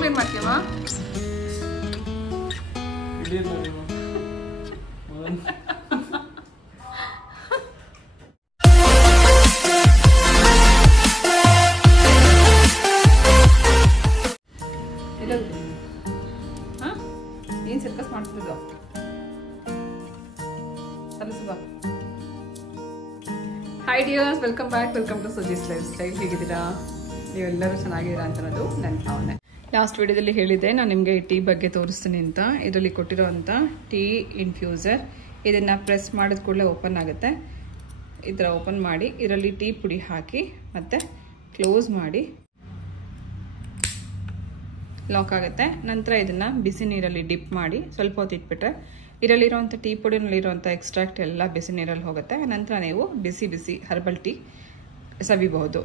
ಮಕ್ಳೇನ್ ಮಾಡ್ತೀವ? ಏನ್ ಸರ್ಕಸ್ ಮಾಡ್ತಿದ್ದು? Hi dears, welcome back. Welcome to Suji's lifestyle. ಹೇಗಿದ್ದೀರಾ? ನೀವೆಲ್ಲರೂ ಚೆನ್ನಾಗಿದ್ದೀರಾ ಅಂತ ಅನ್ನೋದು ನನ್ನ ಭಾವನೆ. ಲಾಸ್ಟ್ ವಿಡಿಯೋದಲ್ಲಿ ಹೇಳಿದ್ದೆ ನಾನು ನಿಮಗೆ ಈ ಟೀ ಬಗ್ಗೆ ತೋರಿಸ್ತೀನಿ ಅಂತ. ಇದರಲ್ಲಿ ಕೊಟ್ಟಿರೋವಂಥ ಟೀ ಇನ್ಫ್ಯೂಸರ್, ಇದನ್ನು ಪ್ರೆಸ್ ಮಾಡಿದ ಕೂಡಲೇ ಓಪನ್ ಆಗುತ್ತೆ. ಈ ಥರ ಓಪನ್ ಮಾಡಿ ಇದರಲ್ಲಿ ಟೀ ಪುಡಿ ಹಾಕಿ ಮತ್ತೆ ಕ್ಲೋಸ್ ಮಾಡಿ ಲಾಕ್ ಆಗುತ್ತೆ. ನಂತರ ಇದನ್ನು ಬಿಸಿ ನೀರಲ್ಲಿ ಡಿಪ್ ಮಾಡಿ ಸ್ವಲ್ಪ ಹೊತ್ತು ಇಟ್ಬಿಟ್ರೆ ಇದರಲ್ಲಿರುವಂಥ ಟೀ ಪುಡಿನಲ್ಲಿರುವಂಥ ಎಕ್ಸ್ಟ್ರಾಕ್ಟ್ ಎಲ್ಲ ಬಿಸಿ ನೀರಲ್ಲಿ ಹೋಗುತ್ತೆ. ನಂತರ ನೀವು ಬಿಸಿ ಬಿಸಿ ಹರ್ಬಲ್ ಟೀ ಸವಿಬಹುದು.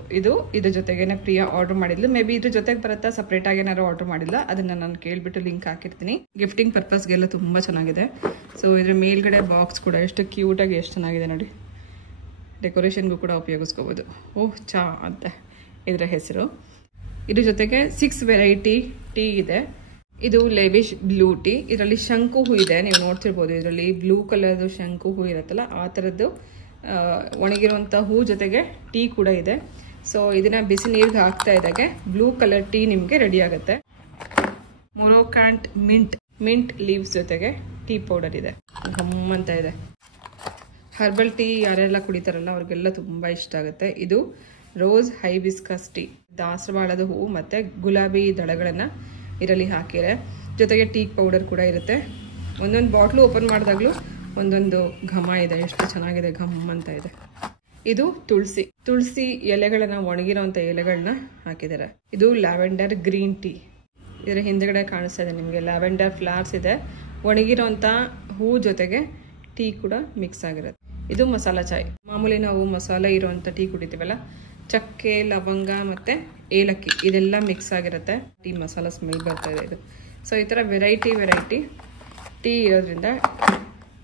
ಇದ್ರ ಜೊತೆಗೇನೆ ಪ್ರಿಯಾ ಆರ್ಡರ್ ಮಾಡಿದ್ಲು. ಮೇ ಬಿ ಇದ್ರ ಜೊತೆಗೆ ಬರುತ್ತಾ, ಸಪ್ರೇಟಾಗಿ ಏನಾದ್ರು ಆರ್ಡರ್ ಮಾಡಿಲ್ಲ, ಅದನ್ನು ನಾನು ಕೇಳಿಬಿಟ್ಟು ಲಿಂಕ್ ಹಾಕಿರ್ತೀನಿ. ಗಿಫ್ಟಿಂಗ್ ಪರ್ಪಸ್ಗೆಲ್ಲ ತುಂಬ ಚೆನ್ನಾಗಿದೆ. ಸೊ ಇದ್ರ ಮೇಲ್ಗಡೆ ಬಾಕ್ಸ್ ಕೂಡ ಎಷ್ಟು ಕ್ಯೂಟಾಗಿ ಎಷ್ಟು ಚೆನ್ನಾಗಿದೆ ನೋಡಿ. ಡೆಕೋರೇಷನ್ಗೂ ಕೂಡ ಉಪಯೋಗಿಸ್ಕೋಬೋದು. ಓಹ್ ಚಾ ಅಂತ ಇದರ ಹೆಸರು. ಇದ್ರ ಜೊತೆಗೆ 6 ವೆರೈಟಿ ಟೀ ಇದೆ. ಇದು ಲೇವಿಶ್ ಬ್ಲೂ ಟೀ. ಇದರಲ್ಲಿ ಶಂಕು ಹೂ ಇದೆ, ನೀವು ನೋಡ್ತಿರ್ಬೋದು. ಇದರಲ್ಲಿ ಬ್ಲೂ ಕಲರ್ದು ಶಂಕು ಹೂ ಇರುತ್ತಲ್ಲ, ಆ ಥರದ್ದು ಒಣಗಿರುವಂಥ ಹೂ ಜೊತೆಗೆ ಟೀ ಕೂಡ ಇದೆ. ಸೊ ಇದನ್ನ ಬಿಸಿ ನೀರಿಗೆ ಹಾಕ್ತಾ ಇದ್ದಾಗೆ ಬ್ಲೂ ಕಲರ್ ಟೀ ನಿಮಗೆ ರೆಡಿ ಆಗುತ್ತೆ. ಮೊರೊಕ್ಯಾಂಟ್ ಮಿಂಟ್ ಲೀವ್ಸ್ ಜೊತೆಗೆ ಟೀ ಪೌಡರ್ ಇದೆ. ಗಮ್ಮಂತ ಇದೆ. ಹರ್ಬಲ್ ಟೀ ಯಾರೆಲ್ಲ ಕುಡಿತಾರಲ್ಲ ಅವ್ರಿಗೆಲ್ಲ ತುಂಬ ಇಷ್ಟ ಆಗುತ್ತೆ. ಇದು ರೋಸ್ ಹೈಬಿಸ್ಕಸ್ ಟೀ, ದಾಸವಾಳದ ಹೂವು ಮತ್ತು ಗುಲಾಬಿ ದಳಗಳನ್ನು ಇದರಲ್ಲಿ ಹಾಕಿರೆ. ಜೊತೆಗೆ ಟೀ ಪೌಡರ್ ಕೂಡ ಇರುತ್ತೆ. ಒಂದೊಂದು ಬಾಟ್ಲು ಓಪನ್ ಮಾಡಿದಾಗಲೂ ಒಂದೊಂದು ಘಮ ಇದೆ, ಎಷ್ಟು ಚೆನ್ನಾಗಿದೆ, ಘಮ್ ಅಂತ ಇದೆ. ಇದು ತುಳಸಿ ಎಲೆಗಳನ್ನ, ಒಣಗಿರೋಂಥ ಎಲೆಗಳನ್ನ ಹಾಕಿದ್ದಾರೆ. ಇದು ಲ್ಯಾವೆಂಡರ್ ಗ್ರೀನ್ ಟೀ. ಇದರ ಹಿಂದ್ಗಡೆ ಕಾಣಿಸ್ತಾ ಇದೆ ನಿಮಗೆ ಲ್ಯಾವೆಂಡರ್ ಫ್ಲವರ್ಸ್ ಇದೆ. ಒಣಗಿರೋಂಥ ಹೂ ಜೊತೆಗೆ ಟೀ ಕೂಡ ಮಿಕ್ಸ್ ಆಗಿರುತ್ತೆ. ಇದು ಮಸಾಲಾ ಚಾಯ್. ಮಾಮೂಲಿ ನಾವು ಮಸಾಲೆ ಇರೋವಂಥ ಟೀ ಕುಡಿತೀವಲ್ಲ, ಚಕ್ಕೆ, ಲವಂಗ ಮತ್ತು ಏಲಕ್ಕಿ ಇದೆಲ್ಲ ಮಿಕ್ಸ್ ಆಗಿರುತ್ತೆ. ಟೀ ಮಸಾಲ ಸ್ಮೆಲ್ ಬರ್ತಾ ಇದೆ ಇದು. ಸೊ ಈ ಥರ ವೆರೈಟಿ ಟೀ ಇರೋದ್ರಿಂದ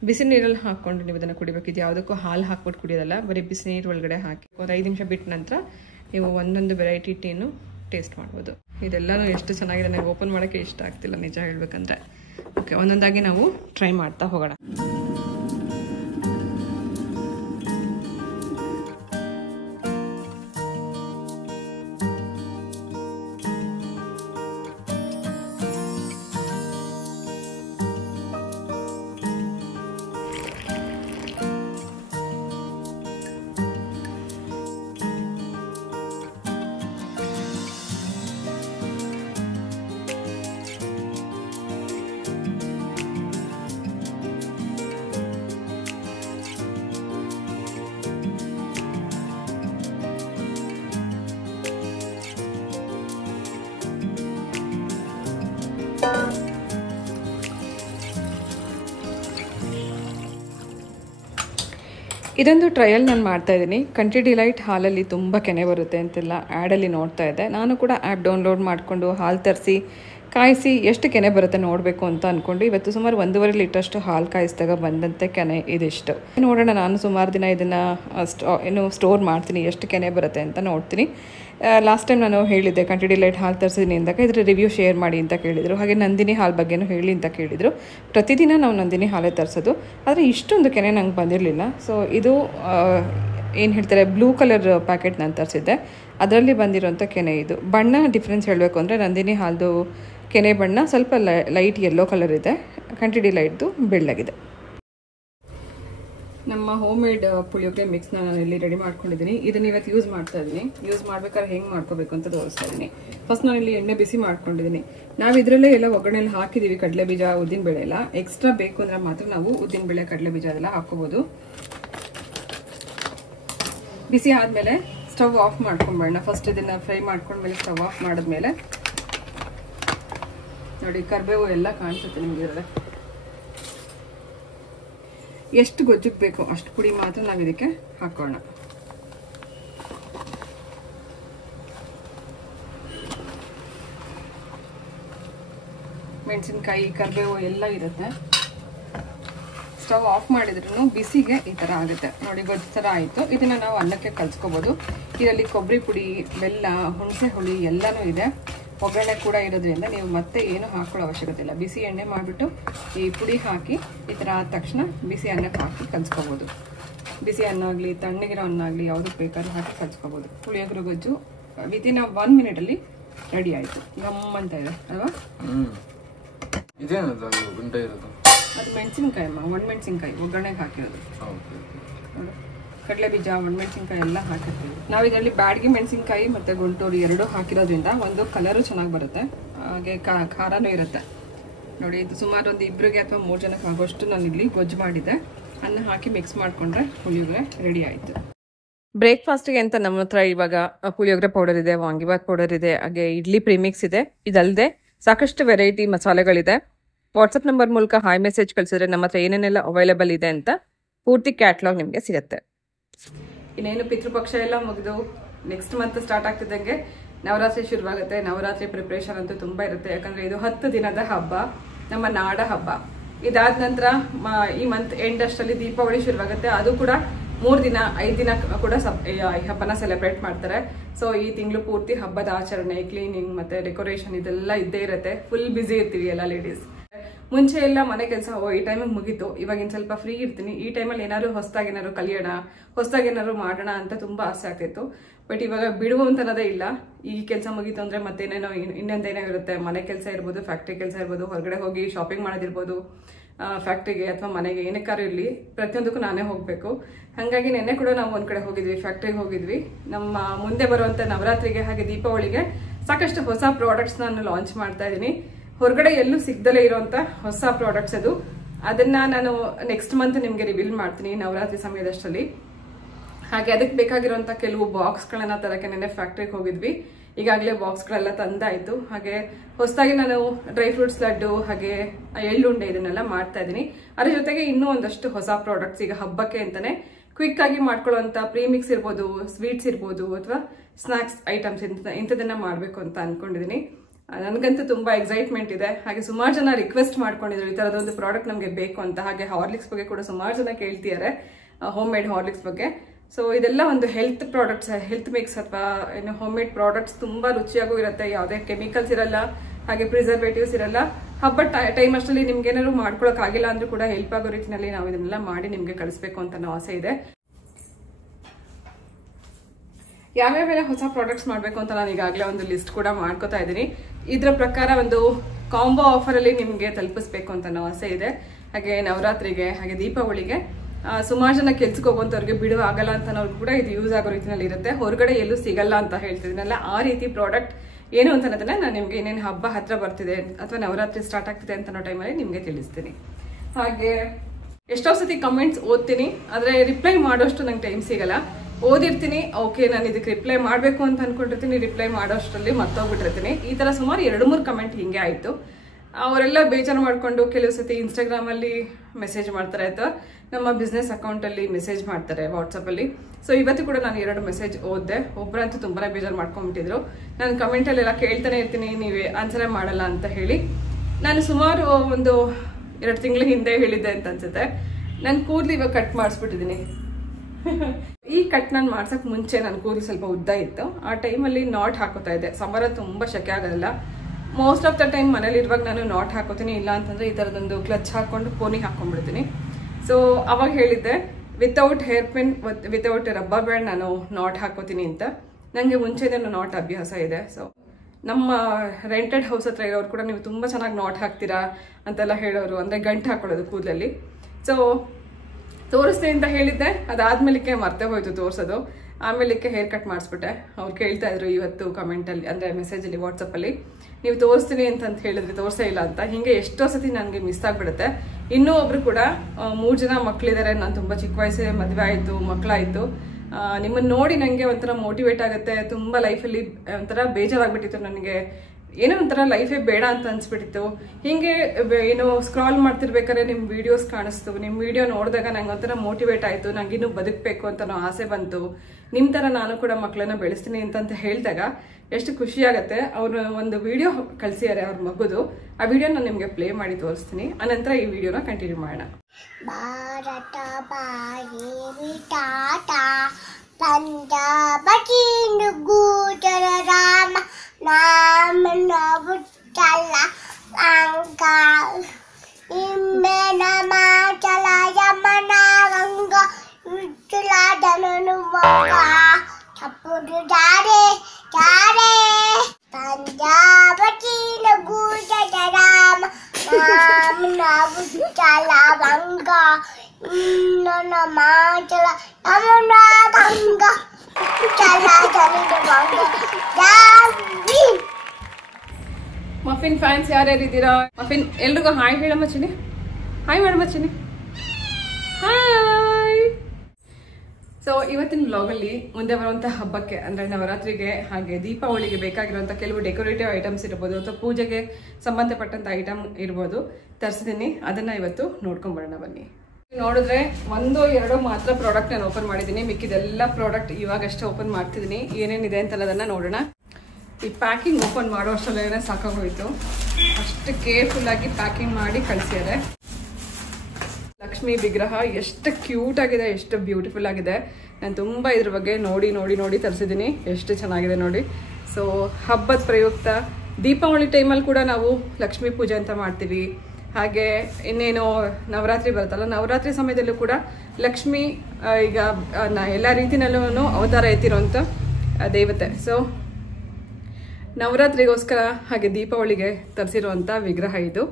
ಬಿಸಿ ನೀರಲ್ಲಿ ಹಾಕ್ಕೊಂಡು ನೀವು ಇದನ್ನು ಕುಡಿಬೇಕು. ಇದು ಯಾವುದಕ್ಕೂ ಹಾಲು ಹಾಕ್ಬಿಟ್ಟು ಕುಡಿಯೋದಲ್ಲ, ಬರೀ ಬಿಸಿ ನೀರು ಒಳಗಡೆ ಹಾಕಿ ಒಂದು 5 ನಿಮಿಷ ಬಿಟ್ಟ ನಂತರ ನೀವು ಒಂದೊಂದು ವೆರೈಟಿ ಟೀನು ಟೇಸ್ಟ್ ಮಾಡ್ಬೋದು. ಇದೆಲ್ಲನೂ ಎಷ್ಟು ಚೆನ್ನಾಗಿದೆ, ನನಗೆ ಓಪನ್ ಮಾಡೋಕ್ಕೆ ಇಷ್ಟ ಆಗ್ತಿಲ್ಲ ನಿಜ ಹೇಳ್ಬೇಕಂದ್ರೆ. ಓಕೆ, ಒಂದೊಂದಾಗಿ ನಾವು ಟ್ರೈ ಮಾಡ್ತಾ ಹೋಗೋಣ. ಇದೊಂದು ಟ್ರಯಲ್ ನಾನು ಮಾಡ್ತಾ ಇದ್ದೀನಿ. ಕಂಟ್ರಿ ಡಿಲೈಟ್ ಹಾಲಲ್ಲಿ ತುಂಬ ಕೆನೆ ಬರುತ್ತೆ ಅಂತೆಲ್ಲ ಆ್ಯಡಲ್ಲಿ ನೋಡ್ತಾ ಇದ್ದೆ. ನಾನು ಕೂಡ ಆ್ಯಪ್ ಡೌನ್ಲೋಡ್ ಮಾಡಿಕೊಂಡು ಹಾಲು ತರಿಸಿ ಕಾಯಿಸಿ ಎಷ್ಟು ಕೆನೆ ಬರುತ್ತೆ ನೋಡಬೇಕು ಅಂತ ಅಂದ್ಕೊಂಡು ಇವತ್ತು ಸುಮಾರು 1.5 ಲೀಟ್ರಷ್ಟು ಹಾಲು ಕಾಯಿಸಿದಾಗ ಬಂದಂತೆ ಕೆನೆ ಇದಿಷ್ಟು. ನೋಡೋಣ, ನಾನು ಸುಮಾರು ದಿನ ಇದನ್ನು ಸ್ಟೋರ್ ಮಾಡ್ತೀನಿ, ಎಷ್ಟು ಕೆನೆ ಬರುತ್ತೆ ಅಂತ ನೋಡ್ತೀನಿ. ಲಾಸ್ಟ್ ಟೈಮ್ ನಾನು ಹೇಳಿದ್ದೆ ಕಂಟ್ರಿ ಡಿಲೈಟ್ ಹಾಲು ತರಿಸಿದ್ದೀನಿ ಅಂದಾಗ ಇದ್ರ ರಿವ್ಯೂ ಶೇರ್ ಮಾಡಿ ಅಂತ ಕೇಳಿದರು. ಹಾಗೆ ನಂದಿನಿ ಹಾಲು ಬಗ್ಗೆನೂ ಹೇಳಿ ಅಂತ ಕೇಳಿದರು. ಪ್ರತಿದಿನ ನಾವು ನಂದಿನಿ ಹಾಲೇ ತರಿಸೋದು, ಆದರೆ ಇಷ್ಟೊಂದು ಕೆನೆ ನಂಗೆ ಬಂದಿರಲಿಲ್ಲ. ಸೊ ಇದು ಏನು ಹೇಳ್ತಾರೆ, ಬ್ಲೂ ಕಲರ್ ಪ್ಯಾಕೆಟ್ ನಾನು ತರಿಸಿದ್ದೆ, ಅದರಲ್ಲಿ ಬಂದಿರೋಂಥ ಕೆನೆ ಇದು. ಬಣ್ಣ ಡಿಫ್ರೆನ್ಸ್ ಹೇಳಬೇಕು ಅಂದರೆ ನಂದಿನಿ ಹಾಲ್ದು ಕೆನೆ ಬಣ್ಣ ಸ್ವಲ್ಪ ಲೈಟ್ ಯೆಲ್ಲೋ ಕಲರ್ ಇದೆ, ಕಂಟ್ರಿ ಡಿಲೈಟ್ದು ಬೆಳ್ಳಗಿದೆ. ನಮ್ಮ ಹೋಮ್ ಮೇಡ್ ಪುಳಿಯೋಗರೆ ಮಿಕ್ಸ್ನ ನಾನು ಇಲ್ಲಿ ರೆಡಿ ಮಾಡ್ಕೊಂಡಿದ್ದೀನಿ. ಇದನ್ನು ಇವತ್ತು ಯೂಸ್ ಮಾಡ್ತಾ ಇದ್ದೀನಿ. ಯೂಸ್ ಮಾಡ್ಬೇಕಾದ್ರೆ ಹೆಂಗೆ ಮಾಡ್ಕೋಬೇಕು ಅಂತ ತೋರಿಸ್ತಾ ಇದ್ದೀನಿ. ಫಸ್ಟ್ ನಾನು ಇಲ್ಲಿ ಎಣ್ಣೆ ಬಿಸಿ ಮಾಡ್ಕೊಂಡಿದ್ದೀನಿ. ನಾವು ಇದರಲ್ಲೇ ಎಲ್ಲ ಒಗ್ಗರಣೆಯಲ್ಲಿ ಹಾಕಿದ್ದೀವಿ, ಕಡಲೆಬೀಜ, ಉದ್ದಿನಬೇಳೆ ಎಲ್ಲ. ಎಕ್ಸ್ಟ್ರಾ ಬೇಕು ಅಂದರೆ ಮಾತ್ರ ನಾವು ಉದ್ದಿನಬೇಳೆ, ಕಡಲೆಬೀಜ ಅದೆಲ್ಲ ಹಾಕೋಬೋದು. ಬಿಸಿ ಆದಮೇಲೆ ಸ್ಟವ್ ಆಫ್ ಮಾಡ್ಕೊಂಬೇಡ. ಫಸ್ಟ್ ಇದನ್ನು ಫ್ರೈ ಮಾಡ್ಕೊಂಡ್ಮೇಲೆ ಸ್ಟವ್ ಆಫ್ ಮಾಡಿದ್ಮೇಲೆ ನೋಡಿ ಕರಿಬೇವು ಎಲ್ಲ ಕಾಣಿಸುತ್ತೆ ನಿಮಗೆ. ಇರೋದೆ ಎಷ್ಟು ಗೊಜ್ಜಿಗೆ ಬೇಕು ಅಷ್ಟು ಪುಡಿ ಮಾತ್ರ ನಾವು ಇದಕ್ಕೆ ಹಾಕೋಣ. ಮೆಣಸಿನಕಾಯಿ, ಕರಿಬೇವು ಎಲ್ಲ ಇರುತ್ತೆ. ಸ್ಟವ್ ಆಫ್ ಮಾಡಿದ್ರೂ ಬಿಸಿಗೆ ಈ ಥರ ಆಗುತ್ತೆ ನೋಡಿ, ಗೊಜ್ಜು ಥರ ಆಯಿತು. ಇದನ್ನು ನಾವು ಅನ್ನಕ್ಕೆ ಕಲಿಸ್ಕೋಬೋದು. ಇದರಲ್ಲಿ ಕೊಬ್ಬರಿ ಪುಡಿ, ಬೆಲ್ಲ, ಹುಣಸೆ ಹುಳಿ ಎಲ್ಲನೂ ಇದೆ. ಒಗ್ಗರಣೆ ಕೂಡ ಇರೋದ್ರಿಂದ ನೀವು ಮತ್ತೆ ಏನು ಹಾಕೊಳ್ಳೋ ಅವಶ್ಯಕತೆ ಇಲ್ಲ. ಬಿಸಿ ಎಣ್ಣೆ ಮಾಡಿಬಿಟ್ಟು ಈ ಪುಡಿ ಹಾಕಿ ಈ ಥರ ಆದ ತಕ್ಷಣ ಬಿಸಿ ಅನ್ನಕ್ಕೆ ಹಾಕಿ ಕಲಿಸ್ಕೋಬೋದು. ಬಿಸಿ ಅನ್ನ ಆಗಲಿ ತಣ್ಣಗಿರೋ ಅನ್ನ ಆಗಲಿ ಯಾವುದಕ್ಕೆ ಬೇಕಾದ್ರೂ ಹಾಕಿ ಕಲಿಸ್ಕೋಬೋದು. ಪುಳಿಯೋಗರೆ ಗೊಜ್ಜು ವಿತಿನ್ 1 ಮಿನಿಟಲ್ಲಿ ರೆಡಿ ಆಯಿತು. ಗಮ್ಮಂತ ಇದೆ ಅಲ್ವಾ? ಅದು ಮೆಣಸಿನ್ಕಾಯಿ ಅಮ್ಮ, ಒಣಮೆಣಸಿನ್ಕಾಯಿ ಒಗ್ಗರಣೆಗೆ ಹಾಕಿರೋದು. ನೋಡು, ಕಡಲೆ ಬೀಜ, ಒಣಮೆಣಸಿನ್ಕಾಯಿ ಎಲ್ಲ ಹಾಕಿರ್ತೀವಿ ನಾವು. ಇದರಲ್ಲಿ ಬ್ಯಾಡಗಿ ಮೆಣಸಿನ್ಕಾಯಿ ಮತ್ತು ಗುಂಟೂರು ಎರಡೂ ಹಾಕಿರೋದ್ರಿಂದ ಒಂದು ಕಲರು ಚೆನ್ನಾಗಿ ಬರುತ್ತೆ, ಹಾಗೆ ಖಾರನೂ ಇರುತ್ತೆ. ನೋಡಿ, ಇದು ಸುಮಾರು ಒಂದು 2 ಅಥವಾ 3 ಜನಕ್ಕೆ ಆಗೋಷ್ಟು ನಾನು ಇಲ್ಲಿ ಗೊಜ್ಜು ಮಾಡಿದ್ದೆ. ಅನ್ನ ಹಾಕಿ ಮಿಕ್ಸ್ ಮಾಡಿಕೊಂಡ್ರೆ ಪುಳಿಯೋಗರೆ ರೆಡಿ ಆಯಿತು. ಬ್ರೇಕ್ಫಾಸ್ಟ್ಗೆ ಅಂತ ನಮ್ಮ ಹತ್ರ ಇವಾಗ ಪುಳಿಯೋಗರೆ ಪೌಡರ್ ಇದೆ, ವಾಂಗಿಬಾತ್ ಪೌಡರ್ ಇದೆ, ಹಾಗೆ ಇಡ್ಲಿ ಪ್ರೀಮಿಕ್ಸ್ ಇದೆ. ಇದಲ್ಲದೆ ಸಾಕಷ್ಟು ವೆರೈಟಿ ಮಸಾಲೆಗಳಿದೆ. ವಾಟ್ಸಪ್ ನಂಬರ್ ಮೂಲಕ ಹಾಯ್ ಮೆಸೇಜ್ ಕಳಿಸಿದ್ರೆ ನಮ್ಮ ಹತ್ರ ಏನೇನೆಲ್ಲ ಅವೈಲೇಬಲ್ ಇದೆ ಅಂತ ಪೂರ್ತಿ ಕ್ಯಾಟ್ಲಾಗ್ ನಿಮಗೆ ಸಿಗುತ್ತೆ. ಇನ್ನೇನು ಪಿತೃಪಕ್ಷ ಎಲ್ಲ ಮುಗಿದು ನೆಕ್ಸ್ಟ್ ಮಂತ್ ಸ್ಟಾರ್ಟ್ ಆಗ್ತಿದ್ದಂಗೆ ನವರಾತ್ರಿ ಶುರುವಾಗುತ್ತೆ. ನವರಾತ್ರಿ ಪ್ರಿಪ್ರೇಷನ್ ಅಂತೂ ತುಂಬ ಇರುತ್ತೆ, ಯಾಕಂದರೆ ಇದು 10 ದಿನದ ಹಬ್ಬ, ನಮ್ಮ ನಾಡ ಹಬ್ಬ. ಇದಾದ ನಂತರ ಈ ಮಂತ್ ಎಂಡ್ ಅಷ್ಟರಲ್ಲಿ ದೀಪಾವಳಿ ಶುರುವಾಗುತ್ತೆ. ಅದು ಕೂಡ 3 ದಿನ 5 ದಿನ ಕೂಡ ಈ ಹಬ್ಬನ ಸೆಲೆಬ್ರೇಟ್ ಮಾಡ್ತಾರೆ. ಸೊ ಈ ತಿಂಗಳು ಪೂರ್ತಿ ಹಬ್ಬದ ಆಚರಣೆ, ಕ್ಲೀನಿಂಗ್ ಮತ್ತೆ ಡೆಕೋರೇಷನ್ ಇದೆಲ್ಲ ಇದ್ದೇ ಇರುತ್ತೆ. ಫುಲ್ ಬ್ಯುಸಿ ಇರ್ತೀವಿ ಎಲ್ಲ ಲೇಡೀಸ್. ಮುಂಚೆ ಎಲ್ಲ ಮನೆ ಕೆಲಸ ಈ ಟೈಮಿಗೆ ಮುಗೀತು, ಇವಾಗಿನ ಸ್ವಲ್ಪ ಫ್ರೀ ಇರ್ತೀನಿ. ಈ ಟೈಮಲ್ಲಿ ಏನಾದ್ರು ಹೊಸದಾಗಿ ಏನಾದ್ರು ಕಲಿಯೋಣ, ಹೊಸದಾಗಿ ಏನಾದ್ರು ಮಾಡೋಣ ಅಂತ ತುಂಬಾ ಆಸೆ ಆಗ್ತಿತ್ತು. ಬಟ್ ಇವಾಗ ಬಿಡುವಂತನದೇ ಇಲ್ಲ. ಈ ಕೆಲಸ ಮುಗೀತು ಅಂದ್ರೆ ಮತ್ತೇನೇನೋ ಇನ್ನೊಂದೇನೋ ಇರುತ್ತೆ. ಮನೆ ಕೆಲಸ ಇರ್ಬೋದು, ಫ್ಯಾಕ್ಟ್ರಿ ಕೆಲಸ ಇರ್ಬೋದು, ಹೊರಗಡೆ ಹೋಗಿ ಶಾಪಿಂಗ್ ಮಾಡೋದಿರ್ಬೋದು, ಫ್ಯಾಕ್ಟ್ರಿಗೆ ಅಥವಾ ಮನೆಗೆ ಏನಕ್ಕಾರು ಇರಲಿ ಪ್ರತಿಯೊಂದಕ್ಕೂ ನಾನೇ ಹೋಗಬೇಕು. ಹಾಗಾಗಿ ನೆನ್ನೆ ಕೂಡ ನಾವು ಒಂದ್ ಕಡೆ ಹೋಗಿದ್ವಿ, ಫ್ಯಾಕ್ಟ್ರಿಗೆ ಹೋಗಿದ್ವಿ. ನಮ್ಮ ಮುಂದೆ ಬರುವಂತ ನವರಾತ್ರಿಗೆ ಹಾಗೆ ದೀಪಾವಳಿಗೆ ಸಾಕಷ್ಟು ಹೊಸ ಪ್ರಾಡಕ್ಟ್ಸ್ ನಾನು ಲಾಂಚ್ ಮಾಡ್ತಾ ಇದ್ದೀನಿ. ಹೊರಗಡೆ ಎಲ್ಲೂ ಸಿಗ್ದಲೇ ಇರುವಂತ ಹೊಸ ಪ್ರಾಡಕ್ಟ್ಸ್ ಅದು. ಅದನ್ನ ನಾನು ನೆಕ್ಸ್ಟ್ ಮಂತ್ ನಿಮ್ಗೆ ರಿವೀಲ್ ಮಾಡ್ತೀನಿ ನವರಾತ್ರಿ ಸಮಯದಷ್ಟರಲ್ಲಿ. ಹಾಗೆ ಅದಕ್ಕೆ ಬೇಕಾಗಿರುವಂತ ಕೆಲವು ಬಾಕ್ಸ್ಗಳನ್ನ ತರಕ್ಕೆ ನೆನ್ನೆ ಫ್ಯಾಕ್ಟ್ರಿಗೆ ಹೋಗಿದ್ವಿ. ಈಗಾಗಲೇ ಬಾಕ್ಸ್ಗಳೆಲ್ಲ ತಂದಾಯ್ತು. ಹಾಗೆ ಹೊಸದಾಗಿ ನಾನು ಡ್ರೈ ಫ್ರೂಟ್ಸ್ ಲಡ್ಡು ಹಾಗೆ ಎಳ್ಳುಂಡೆ ಇದನ್ನೆಲ್ಲ ಮಾಡ್ತಾ ಇದ್ದೀನಿ. ಅದ್ರ ಜೊತೆಗೆ ಇನ್ನೂ ಒಂದಷ್ಟು ಹೊಸ ಪ್ರಾಡಕ್ಟ್ಸ್ ಈಗ ಹಬ್ಬಕ್ಕೆ ಅಂತಾನೆ ಕ್ವಿಕ್ ಆಗಿ ಮಾಡ್ಕೊಳ್ಳುವಂತ ಪ್ರೀಮಿಕ್ಸ್ ಇರ್ಬೋದು, ಸ್ವೀಟ್ಸ್ ಇರ್ಬೋದು, ಅಥವಾ ಸ್ನಾಕ್ಸ್ ಐಟಮ್ಸ್ ಇಂಥದನ್ನ ಮಾಡಬೇಕು ಅಂತ ಅನ್ಕೊಂಡಿದ್ದೀನಿ. ನನಗಂತೂ ತುಂಬಾ ಎಕ್ಸೈಟ್ಮೆಂಟ್ ಇದೆ. ಹಾಗೆ ಸುಮಾರು ಜನ ರಿಕ್ವೆಸ್ಟ್ ಮಾಡ್ಕೊಂಡಿದ್ರು ಈ ತರದೊಂದು ಪ್ರಾಡಕ್ಟ್ ನಮಗೆ ಬೇಕು ಅಂತ. ಹಾಗೆ ಹಾರ್ಲಿಕ್ಸ್ ಬಗ್ಗೆ ಕೂಡ ಸುಮಾರು ಜನ ಕೇಳ್ತಿದ್ದಾರೆ, ಹೋಮ್ ಮೇಡ್ ಹಾರ್ಲಿಕ್ಸ್ ಬಗ್ಗೆ. ಸೊ ಇದೆಲ್ಲ ಒಂದು ಹೆಲ್ತ್ ಪ್ರಾಡಕ್ಟ್ಸ್, ಹೆಲ್ತ್ ಮಿಕ್ಸ್ ಅಥವಾ ಏನು ಹೋಮ್ ಮೇಡ್ ಪ್ರಾಡಕ್ಟ್ಸ್ ತುಂಬಾ ರುಚಿಯಾಗೂ ಇರುತ್ತೆ. ಯಾವುದೇ ಕೆಮಿಕಲ್ಸ್ ಇರಲ್ಲ, ಹಾಗೆ ಪ್ರಿಸರ್ವೇಟಿವ್ಸ್ ಇರಲ್ಲ. ಹಬ್ಬ ಟೈಮ್ ಅಷ್ಟಲ್ಲಿ ನಿಮ್ಗೆ ಏನಾದ್ರು ಮಾಡ್ಕೊಳಕ್ ಆಗಿಲ್ಲ ಅಂದ್ರೂ ಕೂಡ ಹೆಲ್ಪ್ ಆಗೋ ರೀತಿಯಲ್ಲಿ ನಾವು ಇದನ್ನೆಲ್ಲ ಮಾಡಿ ನಿಮ್ಗೆ ಕಳಿಸ್ಬೇಕು ಅಂತ ಅನ್ನೋ ಆಸೆ ಇದೆ. ಯಾವ್ಯಾವೆಲ್ಲ ಹೊಸ ಪ್ರಾಡಕ್ಟ್ಸ್ ಮಾಡಬೇಕು ಅಂತ ನಾನು ಈಗಾಗಲೇ ಒಂದು ಲಿಸ್ಟ್ ಕೂಡ ಮಾಡ್ಕೋತಾ ಇದ್ದೀನಿ. ಇದ್ರ ಪ್ರಕಾರ ಒಂದು ಕಾಂಬೋ ಆಫರ್ ಅಲ್ಲಿ ನಿಮ್ಗೆ ತಲುಪಿಸ್ಬೇಕು ಅಂತ ಅನ್ನೋ ಆಸೆ ಇದೆ. ಹಾಗೆ ನವರಾತ್ರಿಗೆ ಹಾಗೆ ದೀಪಾವಳಿಗೆ ಸುಮಾರು ಜನ ಕೆಲ್ಸಕ್ಕೆ ಹೋಗುವಂತವ್ರಿಗೆ ಬಿಡುವ ಆಗಲ್ಲ ಅಂತ ಅನ್ನೋರು ಕೂಡ ಇದು ಯೂಸ್ ಆಗೋ ರೀತಿಯಲ್ಲಿ ಇರುತ್ತೆ. ಹೊರಗಡೆ ಎಲ್ಲೂ ಸಿಗಲ್ಲ ಅಂತ ಹೇಳ್ತಿದ್ದೀನಲ್ಲ, ಆ ರೀತಿ ಪ್ರಾಡಕ್ಟ್ ಏನು ಅಂತ ಅನ್ನೋದನ್ನ ನಾನು ನಿಮ್ಗೆ ಏನೇನು ಹಬ್ಬ ಹತ್ರ ಬರ್ತಿದೆ ಅಥವಾ ನವರಾತ್ರಿ ಸ್ಟಾರ್ಟ್ ಆಗ್ತಿದೆ ಅಂತ ಅನ್ನೋ ಟೈಮಲ್ಲಿ ನಿಮ್ಗೆ ತಿಳಿಸ್ತೀನಿ. ಹಾಗೆ ಎಷ್ಟೋ ಸತಿ ಕಮೆಂಟ್ಸ್ ಓದ್ತೀನಿ, ಆದ್ರೆ ರಿಪ್ಲೈ ಮಾಡೋಷ್ಟು ನಂಗೆ ಟೈಮ್ ಸಿಗಲ್ಲ. ಓದಿರ್ತೀನಿ, ಓಕೆ ನಾನು ಇದಕ್ಕೆ ರಿಪ್ಲೈ ಮಾಡಬೇಕು ಅಂತ ಅನ್ಕೊಂಡಿರ್ತೀನಿ, ರಿಪ್ಲೈ ಮಾಡೋಷ್ಟರಲ್ಲಿ ಮರ್ತೋಗ್ಬಿಟ್ಟಿರ್ತೀನಿ. ಈ ತರ ಸುಮಾರು 2-3 ಕಮೆಂಟ್ ಹಿಂಗೆ ಆಯ್ತು. ಅವರೆಲ್ಲ ಬೇಜಾರು ಮಾಡ್ಕೊಂಡು ಕೆಲವು ಸತಿ ಇನ್ಸ್ಟಾಗ್ರಾಮ್ ಅಲ್ಲಿ ಮೆಸೇಜ್ ಮಾಡ್ತಾರೆ ಅಥವಾ ನಮ್ಮ ಬಿಸ್ನೆಸ್ ಅಕೌಂಟ್ ಅಲ್ಲಿ ಮೆಸೇಜ್ ಮಾಡ್ತಾರೆ ವಾಟ್ಸಪ್ ಅಲ್ಲಿ. ಸೊ ಇವತ್ತು ಕೂಡ ನಾನು 2 ಮೆಸೇಜ್ ಓದ್ದೆ. ಒಬ್ಬರಂತೂ ತುಂಬಾನೇ ಬೇಜಾರು ಮಾಡ್ಕೊಂಡ್ಬಿಟ್ಟಿದ್ರು. ನಾನು ಕಮೆಂಟ್ ಅಲ್ಲೆಲ್ಲ ಕೇಳ್ತಾನೆ ಇರ್ತೀನಿ, ನೀವೇ ಆನ್ಸರೇ ಮಾಡಲ್ಲ ಅಂತ ಹೇಳಿ. ನಾನು ಸುಮಾರು ಒಂದು 2 ತಿಂಗಳ ಹಿಂದೆ ಹೇಳಿದ್ದೆ ಅಂತ ಅನ್ಸುತ್ತೆ. ನಾನು ಕೂದಲು ಇವಾಗ ಕಟ್ ಮಾಡಿಸ್ಬಿಟ್ಟಿದ್ದೀನಿ. ಈ ಕಟ್ ನಾನು ಮಾಡ್ಸಕ್ ಮುಂಚೆ ನನ್ನ ಕೂದಲು ಸ್ವಲ್ಪ ಉದ್ದ ಇತ್ತು. ಆ ಟೈಮಲ್ಲಿ ನಾಟ್ ಹಾಕೋತಾ ಇದ್ದೆ. ಸಮ್ಮರ ತುಂಬಾ ಶೆಕೆ ಆಗೋದಿಲ್ಲ. ಮೋಸ್ಟ್ ಆಫ್ ದ ಟೈಮ್ ಮನೇಲಿ ಇರುವಾಗ ನಾನು ನಾಟ್ ಹಾಕೋತೀನಿ, ಇಲ್ಲ ಅಂತಂದ್ರೆ ಈ ತರದೊಂದು ಕ್ಲಚ್ ಹಾಕೊಂಡು ಪೋನಿ ಹಾಕೊಂಡ್ಬಿಡ್ತೀನಿ. ಸೊ ಅವಾಗ ಹೇಳಿದ್ದೆ without hair pin without rubber band ನಾನು ನಾಟ್ ಹಾಕೋತೀನಿ ಅಂತ. ನನಗೆ ಮುಂಚೆನೇ ನಾಟ್ ಅಭ್ಯಾಸ ಇದೆ. ಸೊ ನಮ್ಮ ರೆಂಟೆಡ್ ಹೌಸ್ ಹತ್ರ ಇರೋರು ಕೂಡ ನೀವು ತುಂಬಾ ಚೆನ್ನಾಗಿ ನಾಟ್ ಹಾಕ್ತೀರಾ ಅಂತೆಲ್ಲ ಹೇಳೋರು, ಅಂದ್ರೆ ಗಂಟು ಹಾಕೊಳ್ಳೋದು ಕೂದಲಲ್ಲಿ. ಸೊ ತೋರಿಸ್ತೆ ಅಂತ ಹೇಳಿದ್ದೆ, ಅದಾದ್ಮೇಲೆ ಮರ್ತೆ ಹೋಯ್ತು ತೋರಿಸೋದು. ಆಮೇಲೆ ಹೇರ್ ಕಟ್ ಮಾಡಿಸ್ಬಿಟ್ಟೆ. ಅವ್ರು ಕೇಳ್ತಾ ಇದ್ರು ಇವತ್ತು ಕಮೆಂಟಲ್ಲಿ, ಅಂದರೆ ಮೆಸೇಜಲ್ಲಿ ವಾಟ್ಸಪ್ಪಲ್ಲಿ, ನೀವು ತೋರಿಸ್ತೀನಿ ಅಂತ ಹೇಳಿದ್ರಿ, ತೋರಿಸೇ ಇಲ್ಲ ಅಂತ. ಹಿಂಗೆ ಎಷ್ಟೋ ಸತಿ ನನಗೆ ಮಿಸ್ ಆಗಿಬಿಡುತ್ತೆ. ಇನ್ನೂ ಒಬ್ರು ಕೂಡ 3 ಜನ ಮಕ್ಕಳಿದ್ದಾರೆ. ನಾನು ತುಂಬ ಚಿಕ್ಕ ವಯಸ್ಸೇ ಮದುವೆ ಆಯಿತು, ಮಕ್ಕಳಾಯಿತು. ನಿಮ್ಮನ್ನು ನೋಡಿ ನನಗೆ ಒಂಥರ ಮೋಟಿವೇಟ್ ಆಗುತ್ತೆ. ತುಂಬ ಲೈಫಲ್ಲಿ ಒಂಥರ ಬೇಜಾರಾಗ್ಬಿಟ್ಟಿತ್ತು ನನಗೆ. ಏನೋ ಒಂಥರ ಲೈಫೇ ಬೇಡ ಅಂತ ಅನ್ಸ್ಬಿಟ್ಟಿತ್ತು. ಹಿಂಗೆ ಏನೋ ಸ್ಕ್ರಾಲ್ ಮಾಡ್ತಿರ್ಬೇಕಾದ್ರೆ ನಿಮ್ಮ ವಿಡಿಯೋಸ್ ಕಾಣಿಸ್ತು. ನಿಮ್ಮ ವಿಡಿಯೋ ನೋಡಿದಾಗ ನಂಗೆ ಒಂಥರ ಮೋಟಿವೇಟ್ ಆಯಿತು. ನಂಗೆ ಇನ್ನೂ ಬದುಕಬೇಕು ಅಂತ ಆಸೆ ಬಂತು. ನಿಮ್ಮ ಥರ ನಾನು ಕೂಡ ಮಕ್ಕಳನ್ನ ಬೆಳೆಸ್ತೀನಿ ಅಂತ ಹೇಳಿದಾಗ ಎಷ್ಟು ಖುಷಿ ಆಗುತ್ತೆ. ಅವರು ಒಂದು ವಿಡಿಯೋ ಕಳಿಸಿದ್ದಾರೆ ಅವ್ರ ಮಗುದು. ಆ ವಿಡಿಯೋ ನಾನು ನಿಮಗೆ ಪ್ಲೇ ಮಾಡಿ ತೋರಿಸ್ತೀನಿ. ಅನಂತರ ಈ ವಿಡಿಯೋನ ಕಂಟಿನ್ಯೂ ಮಾಡೋಣ. ಭಾರತ ಬಾಯಿ ಟಾಟಾ ಪಂಜಾಬ ಚೀನು ಗುಜರ ರಾಮ Namanavuttala Anga Immenamachala Yamanaganga Vittuladananuvanga Chappudu Jare Jare Panjabati Naguja Jarama Namanavuttala Anga Immenamachala Yamanaganga muffin fans ಯಾರ್ಯಾರಿದ್ದೀರಾ? ಮಫಿನ್ ಎಲ್ರಿಗೂ ಹಾಯ್ ಹೇಳಮ್ಮ ಚಿನಿ, ಹಾಯ್ ಮಾಡಮ್ಮ ಚಿನಿ, ಹಾಯ್. ಸೊ ಇವತ್ತಿನ ವ್ಲಾಗಲ್ಲಿ ಮುಂದೆ ಬರುವಂಥ ಹಬ್ಬಕ್ಕೆ ಅಂದರೆ ನವರಾತ್ರಿಗೆ ಹಾಗೆ ದೀಪಾವಳಿಗೆ ಬೇಕಾಗಿರುವಂಥ ಕೆಲವು ಡೆಕೋರೇಟಿವ್ ಐಟಮ್ಸ್ ಇರ್ಬೋದು ಅಥವಾ ಪೂಜೆಗೆ ಸಂಬಂಧಪಟ್ಟಂಥ ಐಟಮ್ ಇರ್ಬೋದು ತರಿಸಿದ್ದೀನಿ. ಅದನ್ನು ಇವತ್ತು ನೋಡ್ಕೊಂಬರೋಣ ಬನ್ನಿ. ನೋಡಿದ್ರೆ 1-2 ಮಾತ್ರ ಪ್ರಾಡಕ್ಟ್ ನಾನು ಓಪನ್ ಮಾಡಿದ್ದೀನಿ, ಮಿಕ್ಕಿದೆಲ್ಲ ಪ್ರಾಡಕ್ಟ್ ಇವಾಗಷ್ಟೇ ಓಪನ್ ಮಾಡ್ತಿದ್ದೀನಿ. ಏನೇನಿದೆ ಅಂತಲ್ಲ ಅದನ್ನು ನೋಡೋಣ. ಈ ಪ್ಯಾಕಿಂಗ್ ಓಪನ್ ಮಾಡೋ ಅಷ್ಟರಲ್ಲೇ ಸಾಕಾಗೋಯ್ತು, ಅಷ್ಟು ಕೇರ್ಫುಲ್ಲಾಗಿ ಪ್ಯಾಕಿಂಗ್ ಮಾಡಿ ಕಳಿಸಿದ್ದಾರೆ. ಲಕ್ಷ್ಮಿ ವಿಗ್ರಹ ಎಷ್ಟು ಕ್ಯೂಟ್ ಆಗಿದೆ, ಎಷ್ಟು ಬ್ಯೂಟಿಫುಲ್ ಆಗಿದೆ. ನಾನು ತುಂಬ ಇದ್ರ ಬಗ್ಗೆ ನೋಡಿ ತರಿಸಿದ್ದೀನಿ. ಎಷ್ಟು ಚೆನ್ನಾಗಿದೆ ನೋಡಿ. ಸೊ ಹಬ್ಬದ ಪ್ರಯುಕ್ತ ದೀಪಾವಳಿ ಟೈಮಲ್ಲಿ ಕೂಡ ನಾವು ಲಕ್ಷ್ಮೀ ಪೂಜೆ ಅಂತ ಮಾಡ್ತೀವಿ. ಹಾಗೆ ಇನ್ನೇನು ನವರಾತ್ರಿ ಬರುತ್ತಲ್ಲ, ನವರಾತ್ರಿ ಸಮಯದಲ್ಲೂ ಕೂಡ ಲಕ್ಷ್ಮಿ ಈಗ ಎಲ್ಲ ರೀತಿಯಲ್ಲೂ ಅವತಾರ ಎತ್ತಿರೋಂಥ ದೇವತೆ. ಸೊ ನವರಾತ್ರಿಗೋಸ್ಕರ ಹಾಗೆ ದೀಪಾವಳಿಗೆ ತರಿಸಿರುವಂಥ ವಿಗ್ರಹ ಇದು.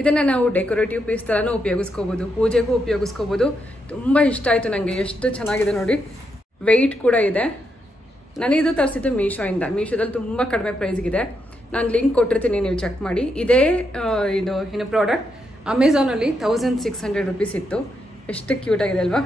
ಇದನ್ನು ನಾವು ಡೆಕೋರೇಟಿವ್ ಪೀಸ್ ಥರನೂ ಉಪಯೋಗಿಸ್ಕೋಬೋದು, ಪೂಜೆಗೂ ಉಪಯೋಗಿಸ್ಕೋಬೋದು. ತುಂಬ ಇಷ್ಟ ಆಯಿತು ನನಗೆ, ಎಷ್ಟು ಚೆನ್ನಾಗಿದೆ ನೋಡಿ. ವೆಯ್ಟ್ ಕೂಡ ಇದೆ. ನಾನಿದು ತರಿಸಿದ್ದು ಮೀಶೋದಲ್ಲಿ ತುಂಬ ಕಡಿಮೆ ಪ್ರೈಸ್ಗಿದೆ. ನಾನು ಲಿಂಕ್ ಕೊಟ್ಟಿರ್ತೀನಿ, ನೀವು ಚೆಕ್ ಮಾಡಿ. ಇದೇ ಏನು ಪ್ರಾಡಕ್ಟ್ ಅಮೆಝಾನಲ್ಲಿ 1600 ರುಪೀಸ್ ಇತ್ತು. ಎಷ್ಟು ಕ್ಯೂಟ್ ಆಗಿದೆ ಅಲ್ವಾ?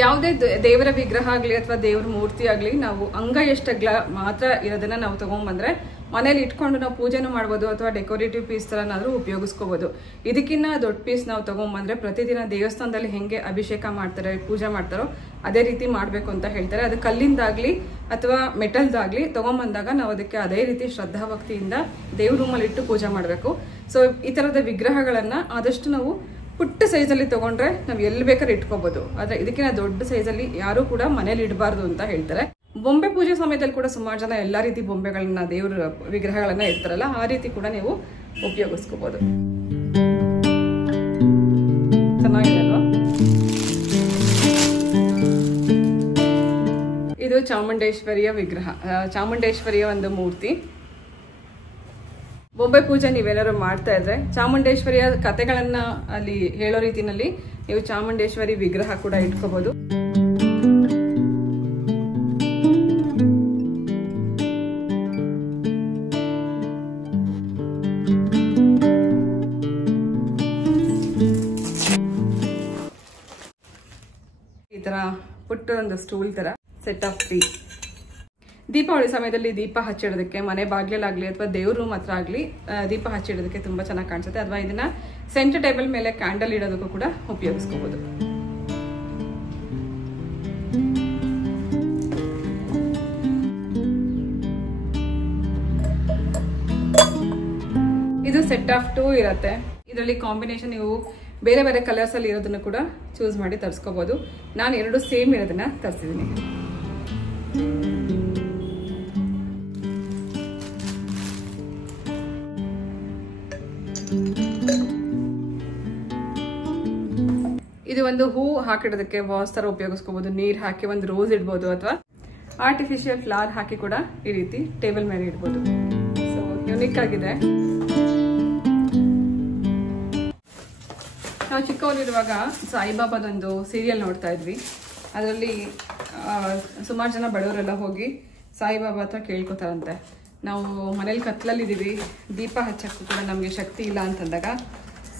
ಯಾವುದೇ ದೇವರ ವಿಗ್ರಹ ಆಗಲಿ ಅಥವಾ ದೇವರ ಮೂರ್ತಿ ಆಗಲಿ ನಾವು ಅಂಗ ಎಷ್ಟಗ್ಲ ಮಾತ್ರ ಇರೋದನ್ನ ನಾವು ತಗೊಂಡ್ಬಂದ್ರೆ ಮನೇಲಿ ಇಟ್ಕೊಂಡು ನಾವು ಪೂಜೆನೂ ಮಾಡ್ಬೋದು ಅಥವಾ ಡೆಕೋರೇಟಿವ್ ಪೀಸ್ ಥರನಾದರೂ ಉಪಯೋಗಿಸ್ಕೋಬೋದು. ಇದಕ್ಕಿಂತ ದೊಡ್ಡ ಪೀಸ್ ನಾವು ತೊಗೊಂಬಂದರೆ ಪ್ರತಿದಿನ ದೇವಸ್ಥಾನದಲ್ಲಿ ಹೆಂಗೆ ಅಭಿಷೇಕ ಮಾಡ್ತಾರೆ, ಪೂಜೆ ಮಾಡ್ತಾರೋ ಅದೇ ರೀತಿ ಮಾಡಬೇಕು ಅಂತ ಹೇಳ್ತಾರೆ. ಅದು ಕಲ್ಲಿಂದಾಗಲಿ ಅಥವಾ ಮೆಟಲ್ದಾಗಲಿ ತೊಗೊಂಬಂದಾಗ ನಾವು ಅದಕ್ಕೆ ಅದೇ ರೀತಿ ಶ್ರದ್ಧಾಭಕ್ತಿಯಿಂದ ದೇವ್ರ ರೂಮಲ್ಲಿ ಇಟ್ಟು ಪೂಜೆ ಮಾಡಬೇಕು. ಸೊ ಈ ಥರದ ವಿಗ್ರಹಗಳನ್ನು ಆದಷ್ಟು ನಾವು ಪುಟ್ಟ ಸೈಜಲ್ಲಿ ತೊಗೊಂಡ್ರೆ ನಾವು ಎಲ್ಲಿ ಬೇಕಾದ್ರೆ ಇಟ್ಕೋಬೋದು. ಆದರೆ ಇದಕ್ಕಿಂತ ದೊಡ್ಡ ಸೈಜಲ್ಲಿ ಯಾರೂ ಕೂಡ ಮನೇಲಿ ಇಡಬಾರ್ದು ಅಂತ ಹೇಳ್ತಾರೆ. ಬೊಂಬೆ ಪೂಜೆ ಸಮಯದಲ್ಲಿ ಕೂಡ ಸುಮಾರು ಜನ ಎಲ್ಲ ರೀತಿ ಬೊಂಬೆಗಳನ್ನ, ದೇವ್ರ ವಿಗ್ರಹಗಳನ್ನ ಇಡ್ತಾರಲ್ಲ, ಆ ರೀತಿ ಕೂಡ ನೀವು ಉಪಯೋಗಿಸ್ಕೋಬಹುದು. ಚೆನ್ನಾಗಿದೆ ಅಲ್ವಾ? ಇದು ಚಾಮುಂಡೇಶ್ವರಿಯ ವಿಗ್ರಹ, ಚಾಮುಂಡೇಶ್ವರಿಯ ಒಂದು ಮೂರ್ತಿ. ಬೊಂಬೆ ಪೂಜೆ ನೀವೇನಾದ್ರು ಮಾಡ್ತಾ ಇದ್ರೆ ಚಾಮುಂಡೇಶ್ವರಿಯ ಕಥೆಗಳನ್ನ ಅಲ್ಲಿ ಹೇಳೋ ರೀತಿನಲ್ಲಿ ನೀವು ಚಾಮುಂಡೇಶ್ವರಿ ವಿಗ್ರಹ ಕೂಡ ಇಟ್ಕೋಬಹುದು. ಈ ತರ ಪುಟ್ಟ ಒಂದು ಸ್ಟೂಲ್ ತರ ಸೆಟ್ ಆಫ್ ಪೀಸ್. ದೀಪಾವಳಿ ಸಮಯದಲ್ಲಿ ದೀಪ ಹಚ್ಚಿಡೋದಕ್ಕೆ ಮನೆ ಬಾಗ್ಲಲ್ಲಾಗಲಿ ಅಥವಾ ದೇವ್ರ ರೂಮ್ ಹತ್ರ ಆಗಲಿ ದೀಪ ಹಚ್ಚಿಡೋದಕ್ಕೆ ತುಂಬ ಚೆನ್ನಾಗಿ ಕಾಣಿಸುತ್ತೆ. ಅಥವಾ ಇದನ್ನ ಸೆಂಟರ್ ಟೇಬಲ್ ಮೇಲೆ ಕ್ಯಾಂಡಲ್ ಇಡೋದಕ್ಕೂ ಕೂಡ ಉಪಯೋಗಿಸ್ಕೋಬಹುದು. ಇದು ಸೆಟ್ ಆಫ್ 2 ಇರುತ್ತೆ. ಇದರಲ್ಲಿ ಕಾಂಬಿನೇಷನ್ ನೀವು ಬೇರೆ ಬೇರೆ ಕಲರ್ಸ್ ಅಲ್ಲಿ ಇರೋದನ್ನು ಕೂಡ ಚೂಸ್ ಮಾಡಿ ತರಿಸ್ಕೋಬಹುದು. ನಾನು 2 ಸೇಮ್ ಇರೋದನ್ನ ತರಿಸಿದ್ದೀನಿ. ಇದು ಒಂದು ಹೂ ಹಾಕಿಡೋದಕ್ಕೆ ವಾಸ್ ತರ ಉಪಯೋಗಿಸ್ಕೋಬಹುದು. ನೀರು ಹಾಕಿ ಒಂದು ರೋಸ್ ಇಡ್ಬೋದು ಅಥವಾ ಆರ್ಟಿಫಿಷಿಯಲ್ ಫ್ಲವರ್ ಹಾಕಿ ಕೂಡ ಈ ರೀತಿ ಟೇಬಲ್ ಮೇಲೆ ಇಡ್ಬೋದು. ಸೊ ಯುನಿಕ್ ಆಗಿದೆ. ನಾವು ಚಿಕ್ಕವರಿರುವಾಗ ಸಾಯಿಬಾಬಾದೊಂದು ಸೀರಿಯಲ್ ನೋಡ್ತಾ ಇದ್ವಿ. ಅದರಲ್ಲಿ ಸುಮಾರು ಜನ ಬಡವರೆಲ್ಲ ಹೋಗಿ ಸಾಯಿಬಾಬಾ ಹತ್ರ ಕೇಳ್ಕೊತಾರಂತೆ, ನಾವು ಮನೇಲಿ ಕತ್ಲಲ್ಲಿದ್ದೀವಿ, ದೀಪ ಹಚ್ಚಕ್ಕೂ ಕೂಡ ನಮಗೆ ಶಕ್ತಿ ಇಲ್ಲ ಅಂತಂದಾಗ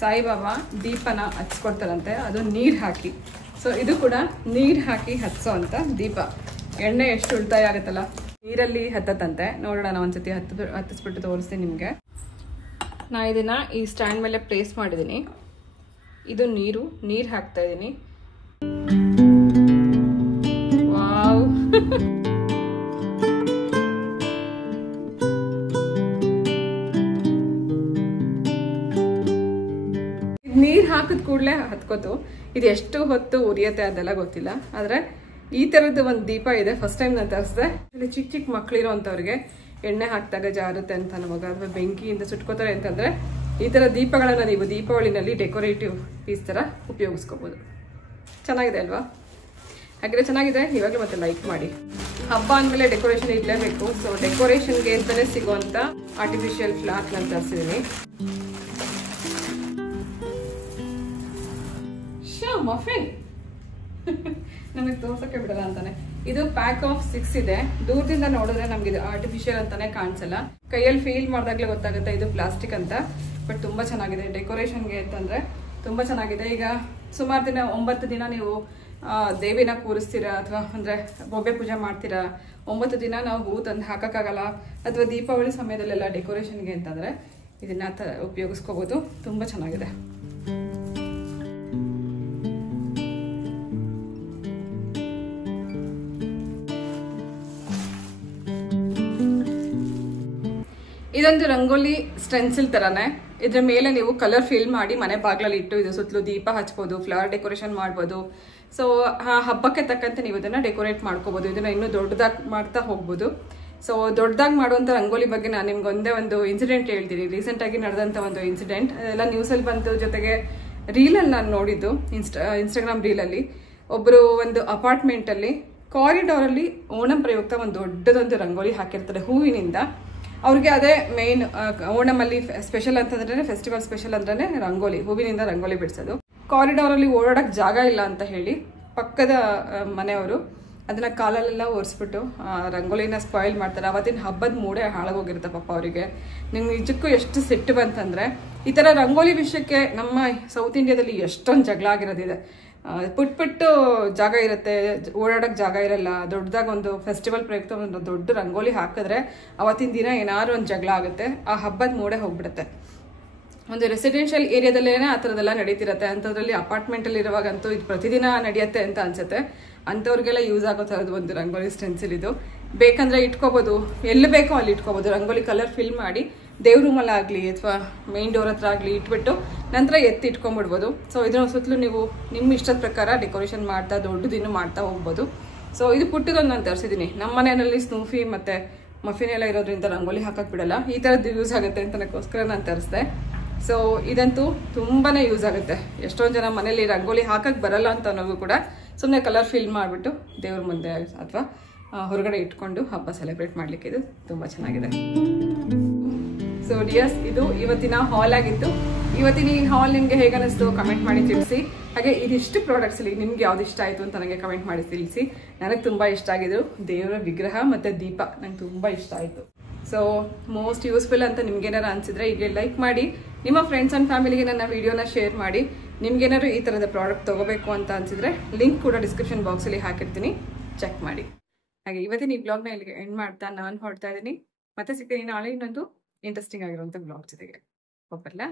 ಸಾಯಿಬಾಬಾ ದೀಪನ ಹಚ್ಕೊಡ್ತಾರಂತೆ, ಅದು ನೀರು ಹಾಕಿ. ಸೊ ಇದು ಕೂಡ ನೀರು ಹಾಕಿ ಹಚ್ಚೋ ಅಂತ ದೀಪ. ಎಣ್ಣೆ ಎಷ್ಟು ಉಳಿತಾಯ ಆಗುತ್ತಲ್ಲ, ನೀರಲ್ಲಿ ಹತ್ತತ್ತಂತೆ. ನೋಡೋಣ, ನಾನು ಒಂದ್ಸತಿ ಹತ್ತಿಸ್ಬಿಟ್ಟು ತೋರಿಸ್ತೀನಿ ನಿಮಗೆ. ನಾ ಇದನ್ನ ಈ ಸ್ಟ್ಯಾಂಡ್ ಮೇಲೆ ಪ್ಲೇಸ್ ಮಾಡಿದ್ದೀನಿ. ಇದು ನೀರು ಹಾಕ್ತಾ ಇದ್ದೀನಿ. ವಾವ್ ಸೆಕೆಂಡಲ್ಲೇ ಹತ್ಕೋತು. ಇದು ಎಷ್ಟು ಹೊತ್ತು ಉರಿಯುತ್ತೆ ಅದೆಲ್ಲ ಗೊತ್ತಿಲ್ಲ. ಆದರೆ ಈ ಥರದ್ದು ಒಂದು ದೀಪ ಇದೆ, ಫಸ್ಟ್ ಟೈಮ್ ನಾನು ತರಿಸಿದೆ. ಇಲ್ಲಿ ಚಿಕ್ಕ ಚಿಕ್ಕ ಮಕ್ಕಳಿರೋ ಅಂಥವ್ರಿಗೆ ಎಣ್ಣೆ ಹಾಕಿದಾಗ ಜಾರುತ್ತೆ ಅಂತ ನಮಗೆ, ಅಥವಾ ಬೆಂಕಿಯಿಂದ ಸುಟ್ಕೋತಾರೆ ಅಂತಂದರೆ ಈ ಥರ ದೀಪಗಳನ್ನು ನೀವು ದೀಪಾವಳಿನಲ್ಲಿ ಡೆಕೋರೇಟಿವ್ ಪೀಸ್ ಥರ ಉಪಯೋಗಿಸ್ಕೋಬೋದು. ಚೆನ್ನಾಗಿದೆ ಅಲ್ವಾ? ಹಾಗೆ ಚೆನ್ನಾಗಿದೆ. ಇವಾಗಲೇ ಮತ್ತೆ ಲೈಕ್ ಮಾಡಿ. ಹಬ್ಬ ಅಂದಮೇಲೆ ಡೆಕೋರೇಷನ್ ಇರಲೇಬೇಕು. ಸೊ ಡೆಕೋರೇಷನ್ಗೆ ಅಂತಲೇ ಸಿಗುವಂಥ ಆರ್ಟಿಫಿಷಿಯಲ್ ಫ್ಲಾಕ್ ನಾನು ತರಿಸಿದ್ದೀನಿ. ಮಫಿನ್ ನಮಗೆ ತೋರ್ಸಕ್ಕೆ ಬಿಡಲ್ಲ ಅಂತಾನೆ. ಇದು ಪ್ಯಾಕ್ ಆಫ್ 6 ಇದೆ. ದೂರದಿಂದ ನೋಡಿದ್ರೆ ನಮ್ಗೆ ಇದು ಆರ್ಟಿಫಿಷಿಯಲ್ ಅಂತಾನೆ ಕಾಣಿಸಲ್ಲ, ಕೈಯಲ್ಲಿ ಫೀಲ್ ಮಾಡಿದಾಗಲೇ ಗೊತ್ತಾಗುತ್ತೆ ಇದು ಪ್ಲಾಸ್ಟಿಕ್ ಅಂತ. ಬಟ್ ತುಂಬಾ ಚೆನ್ನಾಗಿದೆ ಡೆಕೋರೇಷನ್ಗೆ ಅಂತಂದ್ರೆ ತುಂಬಾ ಚೆನ್ನಾಗಿದೆ. ಈಗ ಸುಮಾರು ದಿನ 9 ದಿನ ನೀವು ದೇವಿನ ಕೂರಿಸ್ತೀರಾ ಅಥವಾ ಅಂದ್ರೆ ಬೊಬ್ಬೆ ಪೂಜೆ ಮಾಡ್ತೀರಾ, 9 ದಿನ ನಾವು ಹೂ ತಂದು ಹಾಕಕ್ಕಾಗಲ್ಲ. ಅಥವಾ ದೀಪಾವಳಿ ಸಮಯದಲ್ಲೆಲ್ಲ ಡೆಕೋರೇಷನ್ಗೆ ಅಂತಂದ್ರೆ ಇದನ್ನ ಉಪಯೋಗಿಸ್ಕೋಬಹುದು. ತುಂಬಾ ಚೆನ್ನಾಗಿದೆ. ಇದೊಂದು ರಂಗೋಲಿ ಸ್ಟೆನ್ಸಿಲ್ ತರಾನೇ. ಇದ್ರ ಮೇಲೆ ನೀವು ಕಲರ್ ಫಿಲ್ ಮಾಡಿ ಮನೆ ಬಾಗ್ಲಲ್ಲಿ ಇಟ್ಟು ಇದು ಸುತ್ತಲೂ ದೀಪ ಹಚ್ಬೋದು, ಫ್ಲವರ್ ಡೆಕೋರೇಷನ್ ಮಾಡ್ಬೋದು. ಸೊ ಹಬ್ಬಕ್ಕೆ ತಕ್ಕಂತೆ ನೀವು ಇದನ್ನ ಡೆಕೋರೇಟ್ ಮಾಡ್ಕೋಬಹುದು. ಇದನ್ನ ಇನ್ನೂ ದೊಡ್ಡದಾಗಿ ಮಾಡ್ತಾ ಹೋಗ್ಬೋದು. ಸೊ ದೊಡ್ಡದಾಗಿ ಮಾಡುವಂಥ ರಂಗೋಲಿ ಬಗ್ಗೆ ನಾನು ನಿಮ್ಗೆ ಒಂದೇ ಒಂದು ಇನ್ಸಿಡೆಂಟ್ ಹೇಳ್ತೀನಿ. ರೀಸೆಂಟ್ ಆಗಿ ನಡೆದಂಥ ಒಂದು ಇನ್ಸಿಡೆಂಟ್, ಅದೆಲ್ಲ ನ್ಯೂಸಲ್ಲಿ ಬಂತು. ಜೊತೆಗೆ ರೀಲಲ್ಲಿ ನಾನು ನೋಡಿದ್ದು, ಇನ್ಸ್ಟಾಗ್ರಾಮ್ ರೀಲಲ್ಲಿ ಒಬ್ಬರು ಒಂದು ಅಪಾರ್ಟ್ಮೆಂಟಲ್ಲಿ ಕಾರಿಡಾರಲ್ಲಿ ಓಣಂ ಪ್ರಯುಕ್ತ ಒಂದು ದೊಡ್ಡದೊಂದು ರಂಗೋಲಿ ಹಾಕಿರ್ತಾರೆ ಹೂವಿನಿಂದ. ಅವ್ರಿಗೆ ಅದೇ ಮೇನ್ ಓಣಮಲ್ಲಿ ಸ್ಪೆಷಲ್ ಅಂತಂದ್ರೆ, ಫೆಸ್ಟಿವಲ್ ಸ್ಪೆಷಲ್ ಅಂದ್ರೆ ರಂಗೋಲಿ, ಹೂವಿನಿಂದ ರಂಗೋಲಿ ಬಿಡಿಸೋದು. ಕಾರಿಡಾರಲ್ಲಿ ಓಡಾಡಕ್ ಜಾಗ ಇಲ್ಲ ಅಂತ ಹೇಳಿ ಪಕ್ಕದ ಮನೆಯವರು ಅದನ್ನ ಕಾಲಲ್ಲೆಲ್ಲ ಒರೆಸ್ಬಿಟ್ಟು ರಂಗೋಲಿನ ಸ್ಪಾಯಿಲ್ ಮಾಡ್ತಾರೆ. ಅವತ್ತಿನ ಹಬ್ಬದ ಮೂಡೆ ಹಾಳಾಗೋಗಿರುತ್ತೆ ಪಾಪ ಅವರಿಗೆ. ನಿಮ್ಗೆ ನಿಜಕ್ಕೂ ಎಷ್ಟು ಸಿಟ್ಟು ಬಂತಂದ್ರೆ, ಈ ಥರ ರಂಗೋಲಿ ವಿಷಯಕ್ಕೆ ನಮ್ಮ ಸೌತ್ ಇಂಡಿಯಾದಲ್ಲಿ ಎಷ್ಟೊಂದು ಜಗಳ ಆಗಿರೋದಿದೆ. ಪುಟ್ಟು ಜಾಗ ಇರುತ್ತೆ, ಓಡಾಡೋಕೆ ಜಾಗ ಇರಲ್ಲ. ದೊಡ್ಡದಾಗ ಒಂದು ಫೆಸ್ಟಿವಲ್ ಪ್ರಯುಕ್ತ ಒಂದು ದೊಡ್ಡ ರಂಗೋಲಿ ಹಾಕಿದ್ರೆ ಅವತ್ತಿನ ದಿನ ಏನಾದ್ರು ಒಂದು ಜಗಳ ಆಗುತ್ತೆ, ಆ ಹಬ್ಬದ ಮೂಡೆ ಹೋಗ್ಬಿಡುತ್ತೆ. ಒಂದು ರೆಸಿಡೆನ್ಷಿಯಲ್ ಏರಿಯಾದಲ್ಲೇನೆ ಆ ಥರದ್ದೆಲ್ಲ ನಡೀತಿರತ್ತೆ. ಅಂಥದ್ರಲ್ಲಿ ಅಪಾರ್ಟ್ಮೆಂಟಲ್ಲಿ ಇರುವಾಗಂತೂ ಇದು ಪ್ರತಿದಿನ ನಡೆಯುತ್ತೆ ಅಂತ ಅನ್ಸುತ್ತೆ. ಅಂಥವ್ರಿಗೆಲ್ಲ ಯೂಸ್ ಆಗೋ ಥರದ್ದು ಒಂದು ರಂಗೋಲಿ ಸ್ಟೆನ್ಸಿಲ್ ಇದು. ಬೇಕಂದ್ರೆ ಇಟ್ಕೋಬೋದು, ಎಲ್ಲಿ ಬೇಕೋ ಅಲ್ಲಿ ಇಟ್ಕೋಬೋದು. ರಂಗೋಲಿ ಕಲರ್ ಫಿಲ್ ಮಾಡಿ ದೇವ್ರ ರೂಮಲ್ಲಾಗಲಿ ಅಥವಾ ಮೇನ್ ಡೋರ್ ಹತ್ರ ಆಗಲಿ ಇಟ್ಬಿಟ್ಟು ನಂತರ ಎತ್ತಿ ಇಟ್ಕೊಂಡ್ಬಿಡ್ಬೋದು. ಸೊ ಇದನ್ನ ಸುತ್ತಲೂ ನೀವು ನಿಮ್ಮ ಇಷ್ಟದ ಪ್ರಕಾರ ಡೆಕೋರೇಷನ್ ಮಾಡ್ತಾ ದೊಡ್ಡದಿನ್ನು ಮಾಡ್ತಾ ಹೋಗ್ಬೋದು. ಸೊ ಇದು ಪುಟ್ಟದೊಂದು ನಾನು ತರಿಸಿದ್ದೀನಿ. ನಮ್ಮ ಮನೆಯಲ್ಲಿ ಸ್ನೂಫಿ ಮತ್ತು ಮಫಿನ್ ಎಲ್ಲ ಇರೋದ್ರಿಂದ ರಂಗೋಲಿ ಹಾಕಕ್ಕೆ ಬಿಡಲ್ಲ. ಈ ಥರದ್ದು ಯೂಸ್ ಆಗುತ್ತೆ ಅಂತ ನನಗೋಸ್ಕರ ನಾನು ತರಿಸಿದೆ. ಸೊ ಇದಂತೂ ತುಂಬಾ ಯೂಸ್ ಆಗುತ್ತೆ. ಎಷ್ಟೊಂದು ಜನ ಮನೇಲಿ ರಂಗೋಲಿ ಹಾಕಕ್ಕೆ ಬರಲ್ಲ ಅಂತ ಅನ್ನೋದು ಕೂಡ ಸುಮ್ಮನೆ ಕಲರ್ ಫಿಲ್ ಮಾಡಿಬಿಟ್ಟು ದೇವ್ರ ಮುಂದೆ ಅಥವಾ ಹೊರಗಡೆ ಇಟ್ಕೊಂಡು ಹಬ್ಬ ಸೆಲೆಬ್ರೇಟ್ ಮಾಡಲಿಕ್ಕೆ ಇದು ತುಂಬ ಚೆನ್ನಾಗಿದೆ. ಸೊ ಡಿಯರ್ಸ್, ಇದು ಇವತ್ತಿನ ಹಾಲ್ ಆಗಿತ್ತು. ಇವತ್ತಿನ ಈ ಹಾಲ್ ನಿಮಗೆ ಹೇಗೆ ಅನಿಸ್ತು ಕಮೆಂಟ್ ಮಾಡಿ ತಿಳಿಸಿ. ಹಾಗೆ ಇದಿಷ್ಟು ಪ್ರಾಡಕ್ಟ್ಸಲ್ಲಿ ನಿಮ್ಗೆ ಯಾವ್ದು ಇಷ್ಟ ಆಯಿತು ಅಂತ ನನಗೆ ಕಮೆಂಟ್ ಮಾಡಿ ತಿಳಿಸಿ. ನನಗೆ ತುಂಬ ಇಷ್ಟ ಆಗಿದ್ರು ದೇವರ ವಿಗ್ರಹ ಮತ್ತು ದೀಪ, ನಂಗೆ ತುಂಬ ಇಷ್ಟ ಆಯಿತು. ಸೊ ಮೋಸ್ಟ್ ಯೂಸ್ಫುಲ್ ಅಂತ ನಿಮ್ಗೇನಾರು ಅನಿಸಿದ್ರೆ ಈಗ ಲೈಕ್ ಮಾಡಿ, ನಿಮ್ಮ ಫ್ರೆಂಡ್ಸ್ ಆ್ಯಂಡ್ ಫ್ಯಾಮಿಲಿಗೆ ನನ್ನ ವಿಡಿಯೋನ ಶೇರ್ ಮಾಡಿ. ನಿಮ್ಗೇನಾದ್ರು ಈ ಥರದ ಪ್ರಾಡಕ್ಟ್ ತೊಗೋಬೇಕು ಅಂತ ಅನಿಸಿದ್ರೆ ಲಿಂಕ್ ಕೂಡ ಡಿಸ್ಕ್ರಿಪ್ಷನ್ ಬಾಕ್ಸಲ್ಲಿ ಹಾಕಿರ್ತೀನಿ, ಚೆಕ್ ಮಾಡಿ. ಹಾಗೆ ಇವತ್ತಿನ ಈ ಬ್ಲಾಗ್ನ ಇಲ್ಲಿಗೆ ಎಂಡ್ ಮಾಡ್ತಾ ನಾನು ಹೊರಡ್ತಾ ಇದ್ದೀನಿ. ಮತ್ತೆ ಸಿಗ್ತೀನಿ ನಾಳೆ ಇನ್ನೊಂದು ಇಂಟ್ರೆಸ್ಟಿಂಗ್ ಆಗಿರುವಂಥ ಬ್ಲಾಗ್ ಜೊತೆಗೆ. ಒಪ್ಪಲ್ಲ.